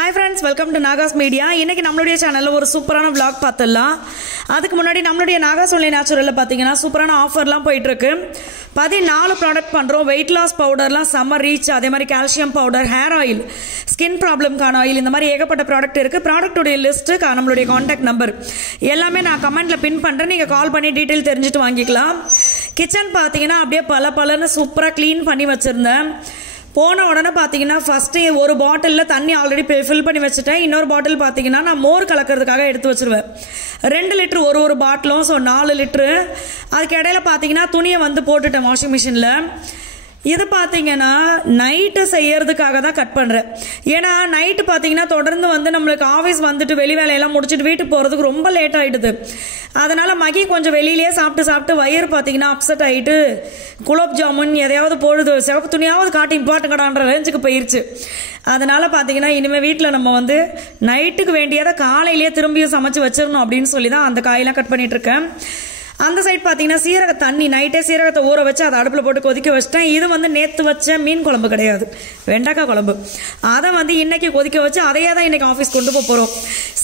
Hi friends, welcome to Nagas Media. இன்னைக்கு நம்மளுடைய சேனல்ல ஒரு சூப்பரான vlog பார்த்தலாம். அதுக்கு முன்னாடி நம்மளுடைய Nagas Only Naturalல பாத்தீங்கன்னா சூப்பரான ஆஃபர்லாம் போயிட்டு இருக்கு. 14 ப்ராடக்ட் பண்றோம். weight loss பவுடர்லாம் சம்மர் ரீச், அதே மாதிரி calcium powder, hair oil, skin ப்ராப்ளம்கான ஆயில், இந்த மாதிரி ஏகப்பட்ட ப்ராடக்ட் இருக்கு. ப்ராடக்ட்டோட லிஸ்ட், நம்மளுடைய கான்டாக்ட் நம்பர் எல்லாமே நான் கமெண்ட்ல பின் பண்றேன். நீங்க கால் பண்ணி டீடைல் தெரிஞ்சுட்டு வாங்கிக்கலாம். கிச்சன் பாத்தீங்கன்னா அப்படியே பலன்னு சூப்பரா க்ளீன் பண்ணி வச்சிருந்தேன். போன உடனே பார்த்தீங்கன்னா ஃபஸ்ட்டு ஒரு பாட்டிலில் தண்ணி ஆல்ரெடி ஃபில் பண்ணி வச்சுட்டேன். இன்னொரு பாட்டில் பார்த்தீங்கன்னா நான் மோர் கலக்கிறதுக்காக எடுத்து வச்சிருவேன். 2 லிட்டர் ஒரு பாட்டிலும், ஸோ 4 லிட்டரு. அதுக்கு இடையில பார்த்தீங்கன்னா துணியை வந்து போட்டுட்டேன் வாஷிங் மிஷினில். இது பார்த்தீங்கன்னா நைட்டு செய்யறதுக்காக தான் கட் பண்ணுறேன். ஏன்னா நைட்டு பார்த்தீங்கன்னா தொடர்ந்து வந்து நம்மளுக்கு ஆஃபீஸ் வந்துட்டு வெளி வேலையெல்லாம் முடிச்சுட்டு வீட்டுக்கு போகிறதுக்கு ரொம்ப லேட் ஆகிடுது. அதனால மகி கொஞ்சம் வெளியிலேயே சாப்பிட்டு வயிறு பார்த்தீங்கன்னா அப்செட் ஆகிட்டு குலோப் ஜாமுன் எதையாவது போடுது, சிவப்பு துணியாவது காட்டி இம்பார்ட்டங்கடான்ற ரேஞ்சுக்கு போயிருச்சு. அதனால பார்த்தீங்கன்னா இனிமேல் வீட்டில் நம்ம வந்து நைட்டுக்கு வேண்டியதை காலையிலேயே திரும்பியும் சமைச்சு வச்சிடணும் அப்படின்னு சொல்லி தான் அந்த காயெல்லாம் கட் பண்ணிட்டு இருக்கேன். அந்த சைட் பார்த்தீங்கன்னா சீரக தண்ணி, நைட்டே சீரகத்தை ஊற வச்சு அதை அடுப்பில் போட்டு கொதிக்க வச்சிட்டேன். இது வந்து நேற்று வச்ச மீன் குழம்பு கிடையாது, வெண்டைக்காய் குழம்பு. அதை வந்து இன்னைக்கு கொதிக்க வச்சு அதையே தான் இன்னைக்கு ஆஃபீஸ் கொண்டு போகிறோம்.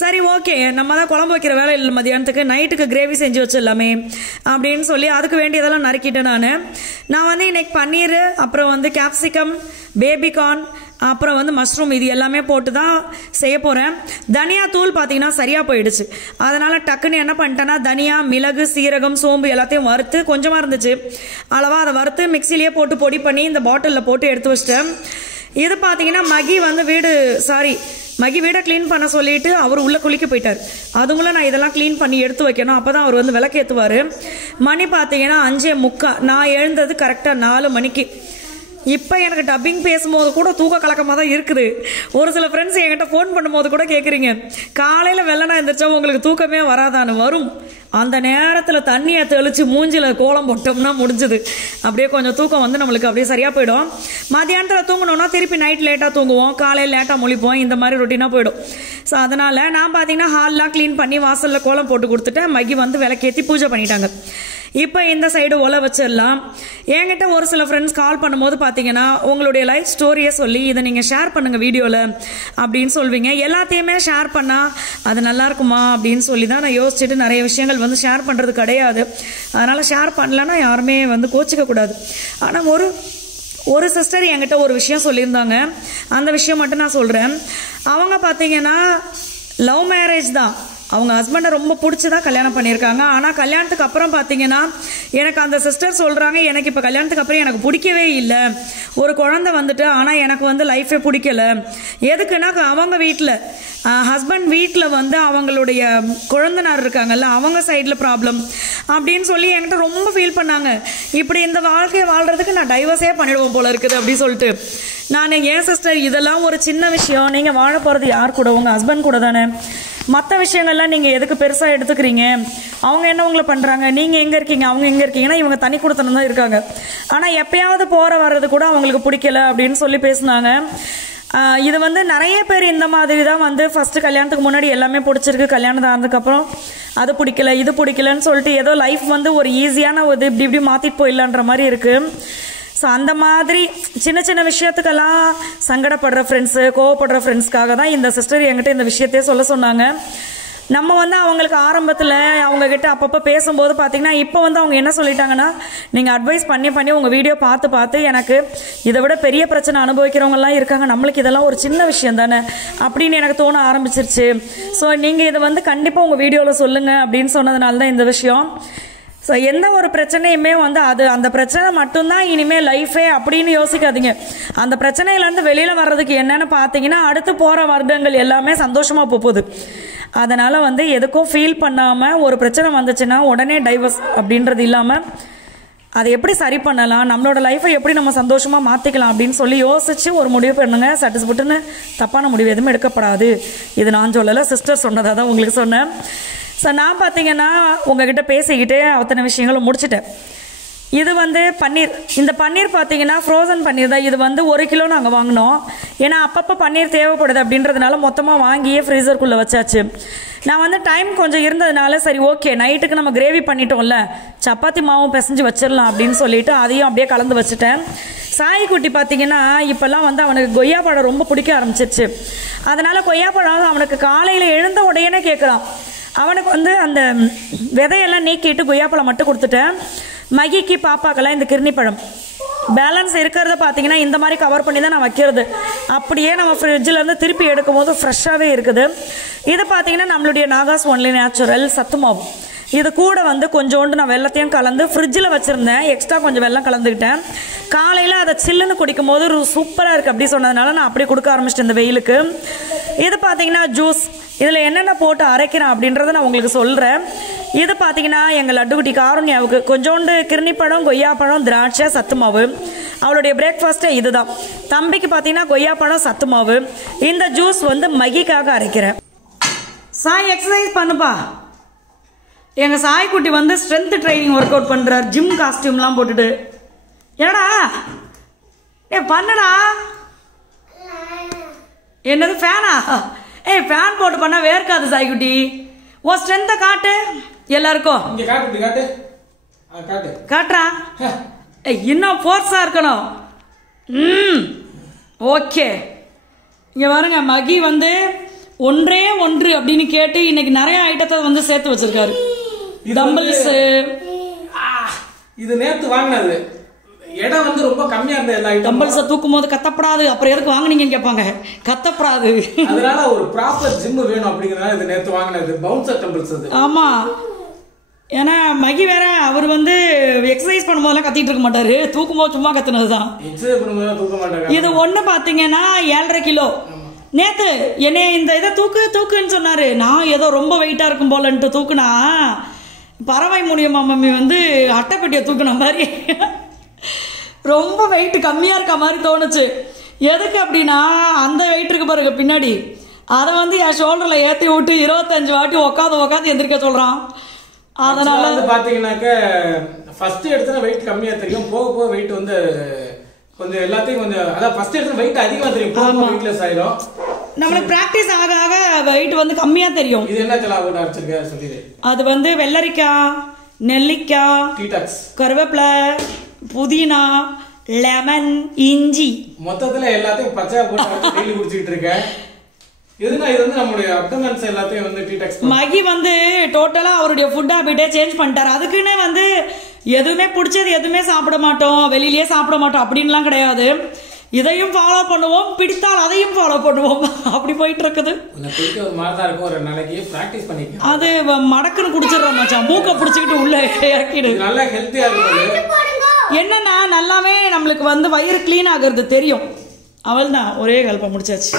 சரி, ஓகே, நம்ம தான் குழம்பு வைக்கிற வேலை இல்லை மதியானத்துக்கு, நைட்டுக்கு கிரேவி செஞ்சு வச்சிடலாமே அப்படின்னு சொல்லி அதுக்கு வேண்டியதெல்லாம் நறுக்கிட்டேன். நான் வந்து இன்னைக்கு பன்னீர், அப்புறம் வந்து கேப்சிகம், பேபிகார்ன், அப்புறம் வந்து மஷ்ரூம், இது எல்லாமே போட்டு தான் செய்ய போகிறேன். தனியா தூள் பார்த்தீங்கன்னா சரியாக போயிடுச்சு. அதனால் டக்குன்னு என்ன பண்ணிட்டேன்னா தனியா, மிளகு, சீரகம், சோம்பு எல்லாத்தையும் வறுத்து கொஞ்சமாக இருந்துச்சு அளவாக அதை வறுத்து மிக்சிலேயே போட்டு பொடி பண்ணி இந்த பாட்டிலில் போட்டு எடுத்து வச்சிட்டேன். இது பார்த்தீங்கன்னா மகி வீடை க்ளீன் பண்ண சொல்லிட்டு அவர் உள்ள குளிக்க போயிட்டார். அதுங்களும் நான் இதெல்லாம் க்ளீன் பண்ணி எடுத்து வைக்கணும், அப்போ தான் அவர் வந்து விளக்கேற்றுவார். மணி பார்த்தீங்கன்னா 5:45. நான் எழுந்தது கரெக்டாக 4 மணிக்கு. இப்போ எனக்கு டப்பிங் பேசும்போது கூட தூக்க கலக்கமாக தான் இருக்குது. ஒரு சில ஃப்ரெண்ட்ஸ் என்கிட்ட ஃபோன் பண்ணும்போது கூட கேட்குறீங்க, காலையில் வெள்ளனா எழுந்திரிச்சா உங்களுக்கு தூக்கமே வராதான்னு. வரும். அந்த நேரத்தில் தண்ணியை தெளித்து மூஞ்சில் கோலம் போட்டோம்னா முடிஞ்சுது. அப்படியே கொஞ்சம் தூக்கம் வந்து நம்மளுக்கு அப்படியே சரியாக போயிடும். மத்தியானத்தில் தூங்கணும்னா திருப்பி நைட் லேட்டாக தூங்குவோம், காலையில் லேட்டாக முழிப்போம், இந்த மாதிரி ரொட்டீனாக போயிடும். ஸோ அதனால் நான் பார்த்தீங்கன்னா ஹால்லாம் க்ளீன் பண்ணி வாசலில் கோலம் போட்டு கொடுத்துட்டேன். மகி வந்து விளக்கேற்றி பூஜை பண்ணிட்டாங்க. இப்போ இந்த சைடு ஒலை வச்சிடலாம். என்கிட்ட ஒரு சில ஃப்ரெண்ட்ஸ் கால் பண்ணும்போது பார்த்தீங்கன்னா உங்களுடைய லைஃப் ஸ்டோரியை சொல்லி இதை நீங்கள் ஷேர் பண்ணுங்கள் வீடியோவில் அப்படின்னு சொல்வீங்க. எல்லாத்தையுமே ஷேர் பண்ணால் அது நல்லா இருக்குமா அப்படின்னு சொல்லி தான் நான் யோசிச்சுட்டு நிறைய விஷயங்கள் வந்து ஷேர் பண்ணுறது கிடையாது. அதனால் ஷேர் பண்ணலன்னா யாருமே வந்து கோச்சிக்க கூடாது. ஆனால் ஒரு சிஸ்டர் என்கிட்ட ஒரு விஷயம் சொல்லியிருந்தாங்க, அந்த விஷயம் மட்டும் நான் சொல்கிறேன். அவங்க பார்த்தீங்கன்னா லவ் மேரேஜ் தான், அவங்க ஹஸ்பண்டை ரொம்ப பிடிச்சி தான் கல்யாணம் பண்ணியிருக்காங்க. ஆனால் கல்யாணத்துக்கு அப்புறம் பார்த்தீங்கன்னா எனக்கு அந்த சிஸ்டர் சொல்கிறாங்க, எனக்கு இப்போ கல்யாணத்துக்கு அப்புறம் எனக்கு பிடிக்கவே இல்லை. ஒரு குழந்தை வந்துட்டு, ஆனால் எனக்கு வந்து லைஃபே பிடிக்கல. எதுக்குன்னா அவங்க வீட்டில் ஹஸ்பண்ட் வீட்டில் வந்து அவங்களுடைய குழந்தைனார் இருக்காங்கல்ல, அவங்க சைடில் ப்ராப்ளம் அப்படின்னு சொல்லி என்கிட்ட ரொம்ப ஃபீல் பண்ணாங்க. இப்படி இந்த வாழ்க்கையை வாழ்கிறதுக்கு நான் டைவர்ஸே பண்ணிடுவோம் போல இருக்குது அப்படின்னு சொல்லிட்டு. நான் ஏன் சிஸ்டர், இதெல்லாம் ஒரு சின்ன விஷயம். நீங்கள் வாழ போகிறது யார் கூட? உங்கள் ஹஸ்பண்ட் கூட தானே. மற்ற விஷயங்கள்லாம் நீங்கள் எதுக்கு பெருசாக எடுத்துக்கிறீங்க? அவங்க என்ன உங்களை பண்ணுறாங்க, நீங்கள் எங்கே இருக்கீங்க, அவங்க எங்கே இருக்கீங்கன்னா இவங்க தனி கொடுத்தனம் தான் இருக்காங்க. ஆனால் எப்பயாவது வர்றது கூட அவங்களுக்கு பிடிக்கல அப்படின்னு சொல்லி பேசுனாங்க. இது வந்து நிறைய பேர் இந்த மாதிரி தான் வந்து ஃபஸ்ட்டு கல்யாணத்துக்கு முன்னாடி எல்லாமே பிடிச்சிருக்கு, கல்யாணம் ஆனதுக்கப்புறம் அது பிடிக்கல இது பிடிக்கலன்னு சொல்லிட்டு ஏதோ லைஃப் வந்து ஒரு ஈஸியான ஒரு இப்படி மாற்றிட்டு போயிடலான்ற மாதிரி இருக்குது. ஸோ அந்த மாதிரி சின்ன விஷயத்துக்கெல்லாம் சங்கடப்படுற ஃப்ரெண்ட்ஸு, கோவப்படுற ஃப்ரெண்ட்ஸ்க்காக தான் இந்த சிஸ்டர் என்கிட்ட இந்த விஷயத்தையே சொல்ல சொன்னாங்க. நம்ம வந்து அவங்களுக்கு ஆரம்பத்தில் அவங்கக்கிட்ட அப்பப்போ பேசும்போது பார்த்தீங்கன்னா இப்போ வந்து அவங்க என்ன சொல்லிட்டாங்கன்னா, நீங்கள் அட்வைஸ் பண்ணி உங்கள் வீடியோ பார்த்து எனக்கு இதை விட பெரிய பிரச்சனை அனுபவிக்கிறவங்கலாம் இருக்காங்க, நம்மளுக்கு இதெல்லாம் ஒரு சின்ன விஷயம் தானே அப்படின்னு எனக்கு தோண ஆரம்பிச்சிருச்சு. ஸோ நீங்கள் இதை வந்து கண்டிப்பாக உங்கள் வீடியோவில் சொல்லுங்கள் அப்படின்னு சொன்னதுனால தான் இந்த விஷயம். ஸோ எந்த ஒரு பிரச்சனையுமே வந்து அந்த பிரச்சனை மட்டும்தான் இனிமேல் லைஃபே அப்படின்னு யோசிக்காதீங்க. அந்த பிரச்சனையிலேருந்து வெளியில் வர்றதுக்கு என்னென்னு பார்த்தீங்கன்னா அடுத்து போகிற வருடங்கள் எல்லாமே சந்தோஷமாக போகுது. அதனால் வந்து எதுக்கும் ஃபீல் பண்ணாமல் ஒரு பிரச்சனை வந்துச்சுன்னா உடனே டைவர்ஸ் அப்படின்றது இல்லாமல் அதை எப்படி சரி பண்ணலாம், நம்மளோட லைஃப்பை எப்படி நம்ம சந்தோஷமாக மாற்றிக்கலாம் அப்படின்னு சொல்லி யோசித்து ஒரு முடிவு பண்ணுங்க. சட்டுன்னு தப்பான முடிவு எதுவுமே எடுக்கப்படாது. இது நான் சொல்லலை, சிஸ்டர் சொன்னதாக தான் உங்களுக்கு சொன்னேன். ஸோ நான் பார்த்தீங்கன்னா உங்ககிட்ட பேசிக்கிட்டு அத்தனை விஷயங்களும் முடிச்சிட்டேன். இது வந்து பன்னீர். இந்த பன்னீர் பார்த்தீங்கன்னா ஃப்ரோசன் பன்னீர் தான். இது வந்து 1 கிலோ நாங்கள் வாங்கினோம். ஏன்னா அப்பப்போ பன்னீர் தேவைப்படுது அப்படின்றதுனால மொத்தமாக வாங்கியே ஃப்ரீசருக்குள்ளே வச்சாச்சு. நான் வந்து டைம் கொஞ்சம் இருந்ததுனால சரி ஓகே நைட்டுக்கு நம்ம கிரேவி பண்ணிட்டோம்ல, சப்பாத்தி மாவும் பிசைஞ்சு வச்சிடலாம் அப்படின்னு சொல்லிட்டு அதையும் அப்படியே கலந்து வச்சுட்டேன். சாய்க்குட்டி பார்த்தீங்கன்னா இப்போல்லாம் வந்து அவனுக்கு கொய்யாப்பழம் ரொம்ப பிடிக்க ஆரம்பிச்சிருச்சு. அதனால் கொய்யாப்பழம் அவனுக்கு காலையில் எழுந்த உடனே கேட்குறான். அவனுக்கு வந்து அந்த விதையெல்லாம் நீக்கிட்டு கொய்யாப்பழம் மட்டும் கொடுத்துட்டேன். மகிக்கு பாப்பாக்கெல்லாம் இந்த கிர்ணிப்பழம் பேலன்ஸ் இருக்கிறத பார்த்தீங்கன்னா இந்த மாதிரி கவர் பண்ணி தான் நான் வைக்கிறது. அப்படியே நம்ம ஃப்ரிட்ஜிலேருந்து திருப்பி எடுக்கும் போது ஃப்ரெஷ்ஷாகவே இருக்குது. இது பார்த்தீங்கன்னா நம்மளுடைய நாகாஸ் ஒன்லி நேச்சுரல் சத்து மாவு. இது கூட வந்து கொஞ்சோண்டு நான் வெள்ளத்தையும் கலந்து ஃப்ரிட்ஜில் வச்சுருந்தேன். எக்ஸ்ட்ரா கொஞ்சம் வெள்ளம் கலந்துக்கிட்டேன். காலையில் அதை சில்லுன்னு குடிக்கும் போது சூப்பராக இருக்குது அப்படி சொன்னதுனால நான் அப்படி கொடுக்க ஆரம்பிச்சிட்டேன் இந்த வெயிலுக்கு. இது பார்த்தீங்கன்னா ஜூஸ். இதில் என்னென்ன போட்டு அரைக்கிறேன் அப்படின்றத நான் உங்களுக்கு சொல்கிறேன். இது பார்த்தீங்கன்னா எங்கள் லட்டுக்குட்டி காருண்யாவுக்கு கொஞ்சோண்டு கிர்ணிப்பழம், கொய்யாப்பழம், திராட்சை, சத்து மாவு. அவளுடைய பிரேக்ஃபாஸ்ட்டே இதுதான். தம்பிக்கு பார்த்தீங்கன்னா கொய்யாப்பழம், சத்து மாவு. இந்த ஜூஸ் வந்து மகிக்காக அரைக்கிறேன். சாய் எக்ஸசைஸ் பண்ணுப்பா. எங்கள் சாய்க்குட்டி வந்து ஸ்ட்ரென்த் ட்ரைனிங் ஒர்க் அவுட் பண்ணுறார். ஜிம் காஸ்டியூம்லாம் போட்டுட்டு. ஏடா பண்ணடா. என்னது ஃபேனா? ஃபேன் போட்டு பண்ணா வேர்க்காது சாய்க்குட்டி. ஓ ஸ்ட்ரென்த்தை காட்டு எல்லாருக்கும். காட்டுறா. இன்னும் ஃபோர்ஸா இருக்கணும். ஓகே. இங்க பாருங்க மகி வந்து 1 அப்படின்னு கேட்டு இன்னைக்கு நிறைய ஐட்டத்தை வந்து சேர்த்து வச்சிருக்காரு. டம்பிள்ஸ். இது நேத்து வாங்கினது. இடம் வந்து ரொம்ப கம்மியா இருந்த எல்லா ஐட்டம். டம்பிள்ஸை தூக்கும் போது கத்தப்படாது. அப்புறம் எதுக்கு வாங்குனீங்கன்னு கேட்பாங்க. கத்தப்படாது. அதனால ஒரு ப்ராப்பர் ஜிம் வேணும் அப்படிங்கறதுனால இது நேத்து வாங்கினது. பவுன்சர் டம்பிள்ஸ் அது. ஆமா. ஏன்னா மகி வேற அவர் வந்து எக்ஸசைஸ் பண்ணும்போதெல்லாம் கத்திட்டு இருக்க மாட்டாரு. தூக்கும் போது சும்மா கத்துனதுதான். எக்ஸசைஸ் பண்ணும்போது தூக்க மாட்டாங்க. இது ஒண்ணு பாத்தீங்கன்னா 7.5 கிலோ. நேத்து என்னை இந்த இதை தூக்குன்னு சொன்னாரு. நான் ஏதோ ரொம்ப வெயிட்டா இருக்கும் போலன்ட்டு தூக்குனா பறவை மூலியமா மம்மி வந்து அட்டைப்பட்டியை தூக்குன மாதிரி ரொம்ப வெயிட் கம்மியா இருக்க மாதிரி தோணுச்சு. எதுக்கு அப்படின்னா அந்த வெயிட் இருக்கு பாருங்க பின்னாடி, அதை வந்து என் ஷோல்டர்ல ஏத்தி விட்டு 25 வாட்டி உட்காந்து எந்திரிக்க சொல்றான். அதனால பாத்தீங்கன்னாக்க ஃபர்ஸ்ட் எடுத்தா வெயிட் கம்மியா தெரியும். போக போக வெயிட் வந்து கொஞ்சம் எல்லாத்தையும் கொஞ்சம் அதான் ஃபர்ஸ்ட் எடுத்தா வெயிட் அதிகமா தெரியும். போக வெயிட்லெஸ் ஆயிடும். நம்மளுக்கு பிராக்டிஸ் ஆக ஆக வெயிட் வந்து கம்மியா தெரியும். இது என்ன தலா போட்டு அரைச்சிருக்க சொல்லிடு. அது வந்து வெள்ளரிக்காய், நெல்லிக்காய், டீடாக்ஸ், கருவேப்பிலை, புதினா, லெமன், இஞ்சி, மொத்தத்துல எல்லாத்தையும் பச்சையா போட்டு டெய்லி குடிச்சிட்டு இருக்கேன். இதுனா இது வந்து நம்மளுடைய அப்டமன்ஸ் எல்லாத்தையும் வந்து டீடாக்ஸ். மகி வந்து டோட்டலா அவருடைய ஃபுட் ஹாபிட்டே சேஞ்ச் பண்ணிட்டாரு. அதுக்குன்னு வந்து எதுவுமே பிடிச்சது எதுவுமே சாப்பிட மாட்டோம், வெளியிலேயே சாப்பிட மாட்டோம் அப்படின்லாம் கிடையாது. இதையும் ஃபாலோ பண்ணுவோம், பிடித்தால் அதையும் ஃபாலோ பண்ணுவோம். அப்படி போயிட்டு இருக்குது. அது மடக்குன்னு குடிச்சிடறோம் மச்சான். மூக்க பிடிச்சிக்கிட்டு உள்ள இறக்கிடு. நல்லா ஹெல்த்தியா இருக்கு. என்னன்னா நல்லாவே நம்மளுக்கு வந்து வயிறு கிளீன் ஆகுறது தெரியும். அவள் தான் ஒரே கல்பம் முடிச்சாச்சு.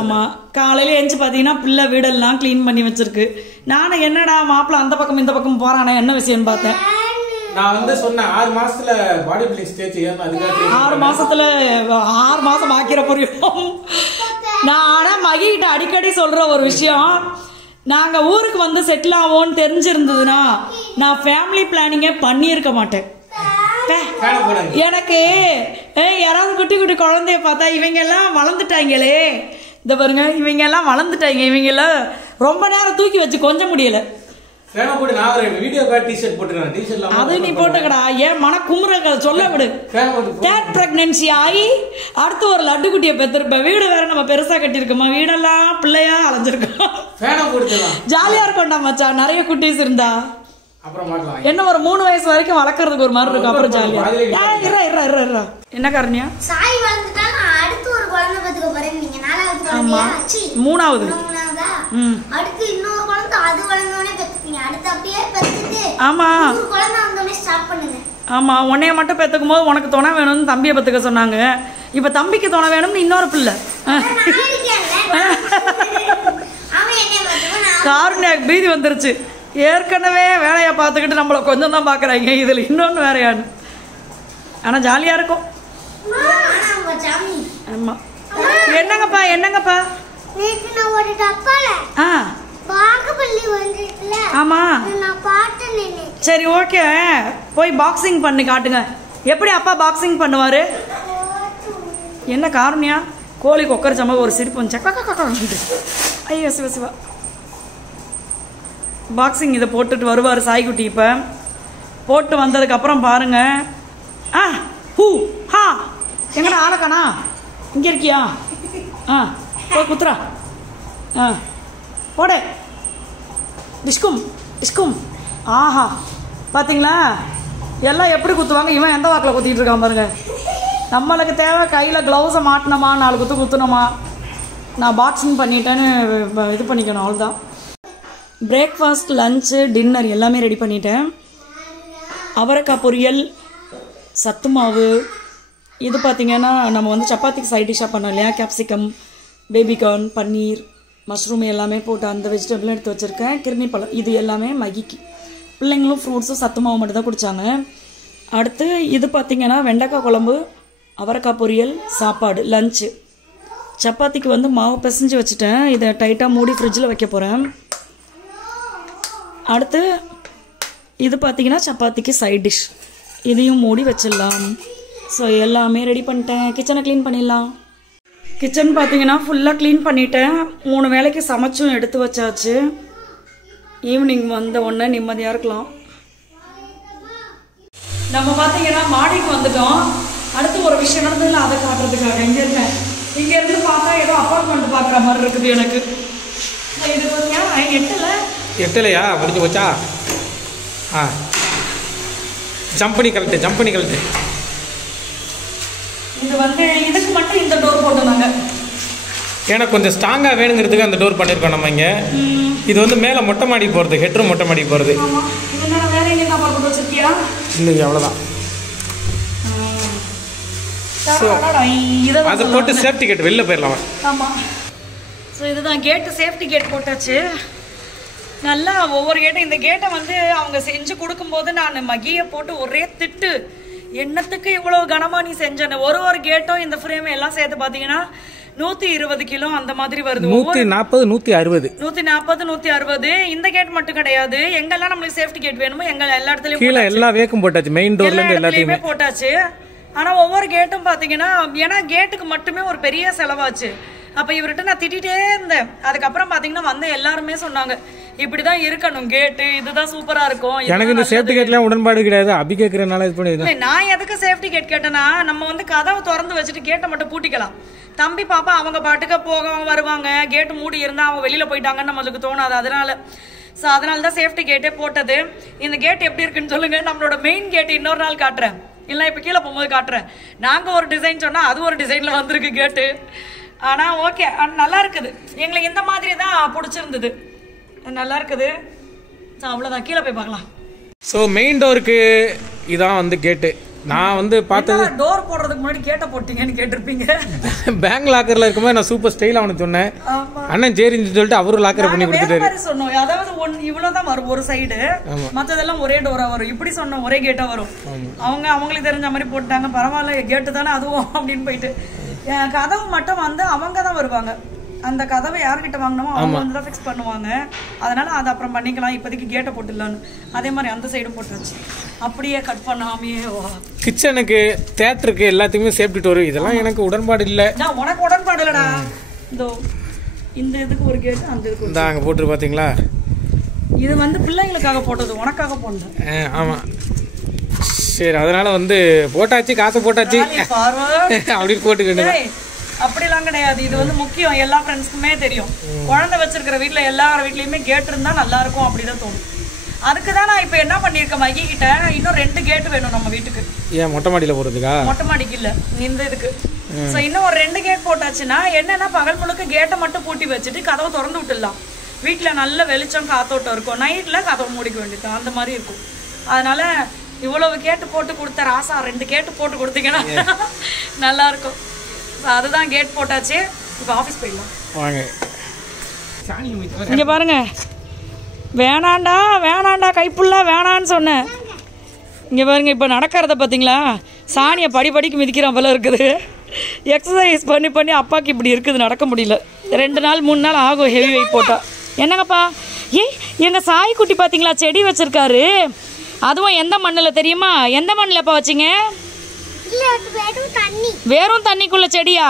ஆமா காலையில எஞ்சி பாத்தீங்கன்னா பிள்ளை வீடெல்லாம் கிளீன் பண்ணி வச்சிருக்கு. நானும் என்னடா மாப்பிள்ள அந்த பக்கம் இந்த பக்கம் போறானே என்ன விஷயம் பார்த்தேன். நான் வந்து சொன்னேன் 6 மாசத்துல பாடி பில்டிங் ஸ்டேஜ் ஏறணும். அதுக்காக 6 மாசத்துல 6 மாசம் ஆக்கிற புரியும். நான் ஆனா மகிட்ட அடிக்கடி சொல்ற ஒரு விஷயம், நாங்க ஊருக்கு வந்து செட்டில் ஆவோம்னு தெரிஞ்சிருந்ததுன்னா நான் ஃபேமிலி பிளானிங்கே பண்ணியிருக்க மாட்டேன். எனக்கு யாராவது குட்டி குட்டி குழந்தைய பார்த்தா இவங்க எல்லாம் வளர்ந்துட்டாங்களே, இந்த பாருங்க இவங்க எல்லாம் வளர்ந்துட்டாங்க, இவங்க எல்லாம் ரொம்ப நேரம் தூக்கி வச்சு கொஞ்சம் முடியல. அது நீ போட்டுக்கடா. ஏன் மன குமுற சொல்ல விடு. தேர்ட் பிரெக்னன்சி ஆகி அடுத்து ஒரு லட்டு குட்டியை பெற்றிருப்ப. வீடு வேற நம்ம பெருசா கட்டிருக்கோமா, வீடெல்லாம் பிள்ளையா அலைஞ்சிருக்கோம். ஜாலியா இருக்கும்டா மச்சான் நிறைய குட்டீஸ் இருந்தா. என்ன ஒரு 3 வயசு வரைக்கும் வளர்க்கறதுக்கு ஒரு மாதிரி இருக்கும். அப்புறம் ஜாலியா என்ன காரணியா சாய் வளர்ந்துட்டாங்க. அடுத்து ஒரு குழந்தை பத்துக்க போறேன். நீங்க 4வது ஆமா 3வது அடுத்து இன்னொரு குழந்தை அது வளர்ந்தோடனே பெத்துப்பீங்க. அடுத்து அப்படியே பெத்துட்டு ஆமா ஒரு குழந்தை வந்தோடனே ஸ்டார்ட் பண்ணுங்க. ஆமா உன்னைய மட்டும் பெத்துக்கும் போது உனக்கு துணை வேணும்னு தம்பியை பெத்துக்க சொன்னாங்க. இப்ப தம்பிக்கு துணை வேணும்னு இன்னொரு பிள்ளை. காருண்யாக்கு பீதி வந்துருச்சு. ஏற்கனவே வேலையை பார்த்துக்கிட்டு நம்மள கொஞ்சம் தான் பாக்குறாங்க, இதுல இன்னொன்னு வேறையானு. ஆனா ஜாலியா இருக்கும். ஆமா என்னங்கப்பா என்னங்கப்பா நேத்து நான் ஒரு டப்பால பாகபள்ளி வந்துட்டல. ஆமா நான் பார்த்தேனே. சரி ஓகே, போய் பாக்ஸிங் பண்ணி காட்டுங்க. எப்படி அப்பா பாக்ஸிங் பண்ணுவார்? என்ன காரணியா? கோழி கொக்கரிச்சமா ஒரு சிரிப்பு வந்துச்சு. ஐயோ சிவ சிவா. பாக்ஸிங் இதை போட்டுட்டு வருவார் சாய்குட்டி. இப்போ போட்டு வந்ததுக்கப்புறம் பாருங்க. ஹூ ஹா எங்கடா ஆளக்கானா? இங்கே இருக்கியா? போய் குத்துறா. போடே டிஸ்கும் டிஸ்கும். ஆஹா பார்த்தீங்களா எல்லாம் எப்படி குத்துவாங்க. இவன் எந்த வாக்கில் குத்திட்டு இருக்கான் பாருங்க. நம்மளுக்கு தேவை கையில் க்ளவுஸை மாட்டினோமா, 4 குத்து குத்துனோமா, நான் பாக்ஸிங் பண்ணிட்டேன்னு இது பண்ணிக்கணும், அவ்வளோதான். பிரேக்ஃபாஸ்ட், லஞ்சு, டின்னர் எல்லாமே ரெடி பண்ணிட்டேன். அவரைக்காய் பொரியல், சத்து மாவு. இது பார்த்திங்கன்னா நம்ம வந்து சப்பாத்திக்கு சைட் டிஷ்ஷாக பண்ணோம் இல்லையா, கேப்சிகம், பேபிகார்ன், பன்னீர், மஷ்ரூம் எல்லாமே போட்டு அந்த வெஜிடபிளும் எடுத்து வச்சுருக்கேன். கிர்னி பழம், இது எல்லாமே மகிக்கு. பிள்ளைங்களும் ஃப்ரூட்ஸும் சத்து மாவு மட்டும் தான் குடித்தாங்க. அடுத்து இது பார்த்திங்கன்னா வெண்டைக்காய் குழம்பு, அவரைக்காய் பொரியல், சாப்பாடு, லஞ்சு. சப்பாத்திக்கு வந்து மாவு பிசைஞ்சு வச்சுட்டேன். இதை டைட்டாக மூடி ஃப்ரிட்ஜில் வைக்க போகிறேன். அடுத்து இது பார்த்திங்கன்னா சப்பாத்திக்கு சைட் டிஷ், இதையும் மூடி வச்சிடலாம். ஸோ எல்லாமே ரெடி பண்ணிட்டேன். கிச்சனை க்ளீன் பண்ணிடலாம். கிச்சன் பார்த்திங்கன்னா ஃபுல்லாக க்ளீன் பண்ணிட்டேன். 3 வேளைக்கு சமைச்சும் எடுத்து வச்சாச்சு. ஈவினிங் வந்த உடனே நிம்மதியாக இருக்கலாம். நம்ம பார்த்தீங்கன்னா மாடிக்கு வந்துட்டோம். அடுத்து ஒரு விஷயம் நடந்ததில்ல, அதை காட்டுறதுக்காக இங்கேருந்து பார்த்தா ஏதோ அப்பார்ட்மெண்ட் பார்க்குற மாதிரி இருக்குது எனக்கு. இது பார்த்தீங்கன்னா எட்டலையா முடிஞ்சு போச்சா? ஜம்ப் பண்ணி கழட்டு. இது வந்து இதுக்கு மட்டும் இந்த டோர் போட்டுருந்தாங்க. எனக்கு கொஞ்சம் ஸ்ட்ராங்காக வேணுங்கிறதுக்கு அந்த டோர் பண்ணியிருக்கோம் நம்ம இங்கே. இது வந்து மேலே மொட்டை மாடி போகிறது, ஹெட்ரூம் மொட்டை மாடி போகிறது. வேற எங்கே போட்டு வச்சிருக்கியா? இல்லை அவ்வளோதான். அதை போட்டு சேஃப்டி கேட் வெளில போயிடலாம். ஆமாம். ஸோ இதுதான் கேட்டு, சேஃப்டி கேட் போட்டாச்சு. நல்லா ஒவ்வொரு கேட்டும், இந்த கேட்டை வந்து அவங்க செஞ்சு கொடுக்கும்போது நான் மகியை போட்டு ஒரே திட்டு, என்னத்துக்கு இவ்வளோ கனமாக நீ செஞ்சேன்னு. ஒரு கேட்டும் இந்த ஃப்ரேம் எல்லாம் சேர்த்து பார்த்தீங்கன்னா 120 கிலோ அந்த மாதிரி வருது. 140, 160, 140, 160. இந்த கேட் மட்டும் கிடையாது, எங்கெல்லாம் நம்மளுக்கு சேஃப்டி கேட் வேணுமோ எல்லா இடத்துலயும் கீழே எல்லா வேக்கும் போட்டாச்சு, மெயின் டோர்ல இருந்து எல்லாத்தையுமே போட்டாச்சு. ஆனா ஒவ்வொரு கேட்டும் பாத்தீங்கன்னா, ஏன்னா கேட்டுக்கு மட்டுமே ஒரு பெரிய செலவாச்சு. அப்ப இவர்கிட்ட நான் திட்டிகிட்டே இருந்தேன். அதுக்கப்புறம் பாத்தீங்கன்னா வந்து எல்லாருமே சொன்னாங்க இப்படிதான் இருக்கணும் கேட்டு, இதுதான் சூப்பரா இருக்கும். எனக்கு இந்த சேஃப்டி கேட்லாம் உடன்பாடு கிடையாது. அபி கேட்கறதுனால இது பண்ணி நான் எதுக்கு சேஃப்டி கேட் கேட்டேன்னா, நம்ம வந்து கதவை திறந்து வச்சுட்டு கேட்டை மட்டும் பூட்டிக்கலாம். தம்பி பாப்பா அவங்க பாட்டுக்க போக வருவாங்க, கேட்டு மூடி இருந்தா அவங்க வெளியில போயிட்டாங்கன்னு நம்மளுக்கு தோணாது. அதனால தான் சேஃப்டி கேட்டே போட்டது. இந்த கேட் எப்படி இருக்குன்னு சொல்லுங்க. நம்மளோட மெயின் கேட் இன்னொரு நாள் காட்டுறேன், இல்லை இப்போ கீழே போகும்போது காட்டுறேன். நாங்கள் ஒரு டிசைன் சொன்னால் அது ஒரு டிசைனில் வந்திருக்கு கேட்டு. ஆனால் ஓகே, நல்லா இருக்குது. எங்களுக்கு இந்த மாதிரி தான் பிடிச்சிருந்தது, நல்லா இருக்குது. ஸோ அவ்வளோதான், கீழே போய் பார்க்கலாம். ஸோ மெயின் டோருக்கு இதான் வந்து கேட்டு. நான் வந்து பார்த்தது டோர் போடுறதுக்கு முன்னாடி கேட்ட போட்டீங்கன்னு கேட்டிருப்பீங்க. பேங்க் லாக்கர்ல இருக்கும்போது நான் சூப்பர் ஸ்டைல் அவனுக்கு சொன்னேன். அண்ணன் சரின்னு சொல்லிட்டு அவரு லாக்கர் பண்ணி கொடுத்துட்டாரு. சொன்னோம், அதாவது இவ்வளவுதான் வரும் ஒரு சைடு, மத்ததெல்லாம் ஒரே டோரா வரும். இப்படி சொன்னோம், ஒரே கேட்டா வரும். அவங்களுக்கு தெரிஞ்ச மாதிரி போட்டாங்க. பரவாயில்ல, கேட்டு தானே அதுவும் அப்படின்னு போயிட்டு. கதவு மட்டும் வந்து அவங்க தான் வருவாங்க. அந்த கதவை யார்கிட்ட வாங்கினோமோ அவங்க வந்து தான் ஃபிக்ஸ் பண்ணுவாங்க. அதனால அதை அப்புறம் பண்ணிக்கலாம், இப்போதைக்கு கேட்டை போட்டுடலான்னு. அதே மாதிரி அந்த சைடும் போட்டுருச்சு, அப்படியே கட் பண்ணாமையே. கிச்சனுக்கு, தியேட்டருக்கு எல்லாத்துக்குமே சேஃப்டி டோர். இதெல்லாம் எனக்கு உடன்பாடு இல்லை. நான் உனக்கு உடன்பாடு இல்லைடா. இந்த இதுக்கு ஒரு கேட்டு, அந்த இதுக்கு இந்த அங்கே போட்டு பார்த்தீங்களா, இது வந்து பிள்ளைங்களுக்காக போட்டது, உனக்காக போட்டது. ஆமாம், சரி. அதனால வந்து போட்டாச்சு, காசை போட்டாச்சு அப்படி போட்டுக்கிட்டு. அப்படிலாம் கிடையாது, இது வந்து முக்கியம். எல்லா ஃப்ரெண்ட்ஸ்க்குமே தெரியும், குழந்தை வச்சிருக்கிற வீட்டில் எல்லார் வீட்லையுமே கேட் இருந்தால் நல்லா இருக்கும் அப்படிதான் தோணும். அதுக்கு தான் நான் இப்போ என்ன பண்ணியிருக்கேன், மகி கிட்ட இன்னும் 2 கேட்டு வேணும் நம்ம வீட்டுக்கு. ஏன் மொட்டை மாடியில் போகிறதுக்கா? மொட்டை மாடிக்கு இல்லை, இந்த இதுக்கு. ஸோ இன்னும் ஒரு 2 கேட் போட்டாச்சுன்னா என்னன்னா, பகல் முழுக்க கேட்டை மட்டும் பூட்டி வச்சுட்டு கதவை திறந்து விட்டுடலாம். வீட்டில் நல்ல வெளிச்சம் காத்தோட்டம் இருக்கும், நைட்டில் கதவை மூடிக்க வேண்டியது அந்த மாதிரி இருக்கும். அதனால இவ்வளவு கேட்டு போட்டு கொடுத்த ராசா 2 கேட்டு போட்டு கொடுத்தீங்கன்னா நல்லா இருக்கும். அதுதான் கேட் போட்டாச்சு. இப்போ ஆஃபீஸ் போயிடலாம் வாங்க. இங்கே பாருங்க, வேணாண்டா கைப்புள்ள வேணான்னு சொன்னேன். இங்கே பாருங்க, இப்போ நடக்கிறத பார்த்தீங்களா, சாணியை படிக்கு மிதிக்கிறான் போல இருக்குது. எக்ஸசைஸ் பண்ணி அப்பாவுக்கு இப்படி இருக்குது, நடக்க முடியல. 2 நாள் 3 நாள் ஆகும் ஹெவி வெயிட் போட்டால். என்னங்கப்பா, எங்கள் சாய்க்குட்டி பார்த்தீங்களா, செடி வச்சுருக்காரு. அதுவும் எந்த மண்ணில் தெரியுமா? எந்த மண்ணில் இப்போ வச்சிங்க? வெறும் தண்ணிக்குள்ள செடியா?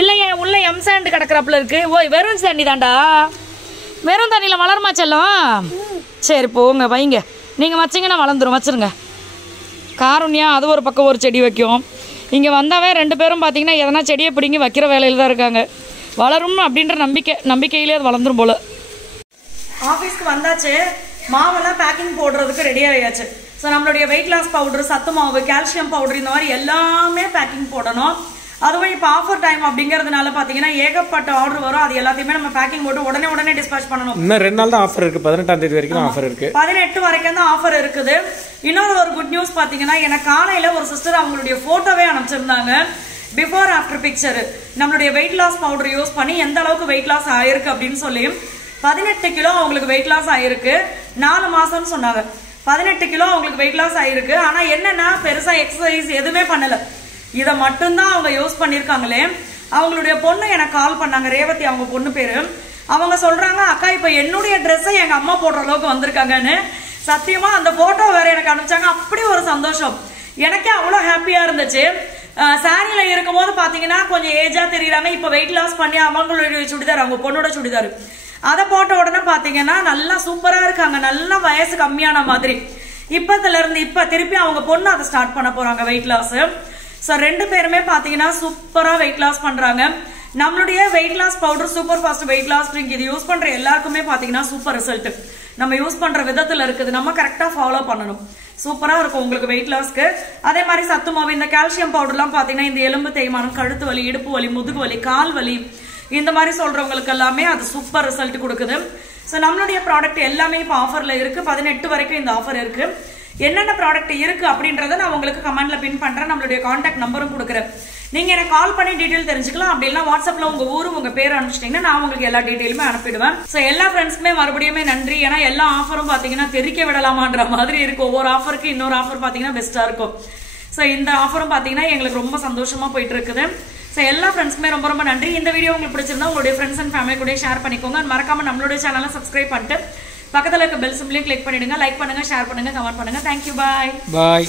இல்லையே, உள்ள எம்சாண்டு கிடக்குறாப்புல இருக்கு. ஓய், வெறும் தண்ணி தாண்டா. வெறும் தண்ணியில் வளருமா செல்லம்? சரி போங்க, வைங்க. நீங்கள் வச்சிங்கன்னா வளர்ந்துடும், வச்சுருங்க. காருண்யா அது ஒரு பக்கம் ஒரு செடி வைக்கும். இங்கே வந்தாவே 2 பேரும் பார்த்தீங்கன்னா எதனா செடியை பிடிங்கி வைக்கிற வேலையில் தான் இருக்காங்க. வளரும் அப்படின்ற நம்பிக்கையிலே அது வளர்ந்துரும் போல். ஆஃபீஸ்க்கு வந்தாச்சு. மாவெல்லாம் பேக்கிங் போடுறதுக்கு ரெடி ஆகியாச்சு. ஸோ நம்மளுடைய வெயிட் லாஸ் பவுடர், சத்து மாவு, கால்சியம் பவுடர், இந்த மாதிரி எல்லாமே பேக்கிங் போடணும். அதுவும் இப்போ ஆஃபர் டைம் அப்படிங்கிறதுனால பார்த்தீங்கன்னா ஏகப்பட்ட ஆர்டர் வரும். அது எல்லாத்தையுமே நம்ம பேக்கிங் போட்டு உடனே டிஸ்பேச் பண்ணணும். இன்னும் 2 நாள் தான் ஆஃபர் இருக்கு. 18ஆம் தேதி வரைக்கும் ஆஃபர் இருக்கு. 18 வரைக்கும் தான் ஆஃபர் இருக்குது. இன்னொரு ஒரு குட் நியூஸ் பார்த்தீங்கன்னா, எனக்கு காலையில் ஒரு சிஸ்டர் அவங்களுடைய ஃபோட்டோவே அனுப்பிச்சிருந்தாங்க. பிஃபோர் ஆஃப்டர் பிக்சர் நம்மளுடைய வெயிட் லாஸ் பவுடர் யூஸ் பண்ணி எந்த அளவுக்கு வெயிட் லாஸ் ஆயிருக்கு அப்படின்னு சொல்லி 18 கிலோ அவங்களுக்கு வெயிட் லாஸ் ஆயிருக்கு. 4 மாசம்னு சொன்னாங்க. 18 கிலோ அவங்களுக்கு வெயிட் லாஸ் ஆயிருக்கு. ஆனால் என்னன்னா பெருசா எக்ஸசைஸ் எதுவுமே பண்ணல. இதை மட்டும்தான் அவங்க யூஸ் பண்ணியிருக்காங்களே. அவங்களுடைய பொண்ணு எனக்கு கால் பண்ணாங்க, ரேவதி அவங்க பொண்ணு பேரு. அவங்க சொல்றாங்க, அக்கா இப்போ என்னுடைய ட்ரெஸ்ஸை எங்க அம்மா போடுற அளவுக்கு வந்திருக்காங்கன்னு. சத்தியமா அந்த போட்டோ வேற எனக்கு அனுப்பிச்சாங்க. அப்படி ஒரு சந்தோஷம், எனக்கே அவ்வளோ ஹாப்பியா இருந்துச்சு. சாரியில இருக்கும் போது பாத்தீங்கன்னா கொஞ்சம் ஏஜா தெரியுறாங்க. இப்போ வெயிட் லாஸ் பண்ணி அவங்களுடைய சுடிதார், அவங்க பொண்ணோட சுடிதார், அதை போட்ட உடனே பாத்தீங்கன்னா நல்லா சூப்பரா இருக்காங்க. நல்லா வயசு கம்மியான மாதிரி. இப்பத்துல இருந்து இப்ப திருப்பி அவங்க பொண்ணு அதை ஸ்டார்ட் பண்ண போறாங்க வெயிட் லாஸ். ஸோ 2 பேருமே பார்த்தீங்கன்னா சூப்பராக வெயிட் லாஸ் பண்ணுறாங்க. நம்மளுடைய weight loss powder, super fast weight loss drink, இது யூஸ் பண்ணுற எல்லாருக்குமே பார்த்தீங்கன்னா சூப்பர் ரிசல்ட். நம்ம யூஸ் பண்ணுற விதத்தில் இருக்குது. நம்ம கரெக்டாக ஃபாலோ பண்ணணும். சூப்பராக இருக்கும் உங்களுக்கு வெயிட் லாஸ்க்கு. அதே மாதிரி சத்து மாவு, இந்த கால்சியம் பவுடர்லாம் பார்த்தீங்கன்னா இந்த எலும்பு தேய்மானம், கழுத்து வலி, இடுப்பு வலி, முதுகு வலி, கால் வலி, இந்த மாதிரி சொல்கிறவங்களுக்கு எல்லாமே அது சூப்பர் ரிசல்ட் கொடுக்குது. ஸோ நம்மளுடைய ப்ராடக்ட் எல்லாமே இப்போ ஆஃபரில் இருக்குது. 18 வரைக்கும் இந்த ஆஃபர் இருக்குது. என்னென்ன ப்ராடக்ட் இருக்கு அப்படின்றத நான் உங்களுக்கு கமெண்ட்ல பின் பண்றேன். நம்மளுடைய கான்டாக்ட் நம்பரும் கொடுக்குறேன். நீங்க எனக்கு கால் பண்ணி டீடைல் தெரிஞ்சுக்கலாம். அப்படி இல்லைன்னா வாட்ஸ்அப்ல உங்க ஊரு, உங்க பேர் அனுப்பிச்சிட்டீங்கன்னா நான் உங்களுக்கு எல்லா டீடைலுமே அனுப்பிடுவேன். ஸோ எல்லா ஃப்ரெண்ட்ஸ்க்குமே மறுபடியுமே நன்றி. ஏன்னா எல்லா ஆஃபரும் பாத்தீங்கன்னா தெரிக்க விடலாமான்ற மாதிரி இருக்கு. ஒவ்வொரு ஆஃபருக்கு இன்னொரு ஆஃபர் பாத்தீங்கன்னா பெஸ்டா இருக்கும். ஸோ இந்த ஆஃபரும் பாத்தீங்கன்னா எங்களுக்கு ரொம்ப சந்தோஷமா போயிட்டு இருக்குது. ஸோ எல்லா ஃப்ரெண்ட்ஸ்க்குமே ரொம்ப நன்றி. இந்த வீடியோ உங்களுக்கு பிடிச்சிருந்தா உங்களுடைய ஃப்ரெண்ட்ஸ் அண்ட் ஃபேமிலி கூட ஷேர் பண்ணிக்கோங்க. மறக்காம நம்மளுடைய சேனலை சப்ஸ்கிரைப் பண்ணிட்டு பக்கத்துல இருக்க பெல் சிம்பிளையும் கிளிக் பண்ணிடுங்க. லைக் பண்ணுங்க, ஷேர் பண்ணுங்க, கமெண்ட் பண்ணுங்க. தேங்க்யூ. பாய்.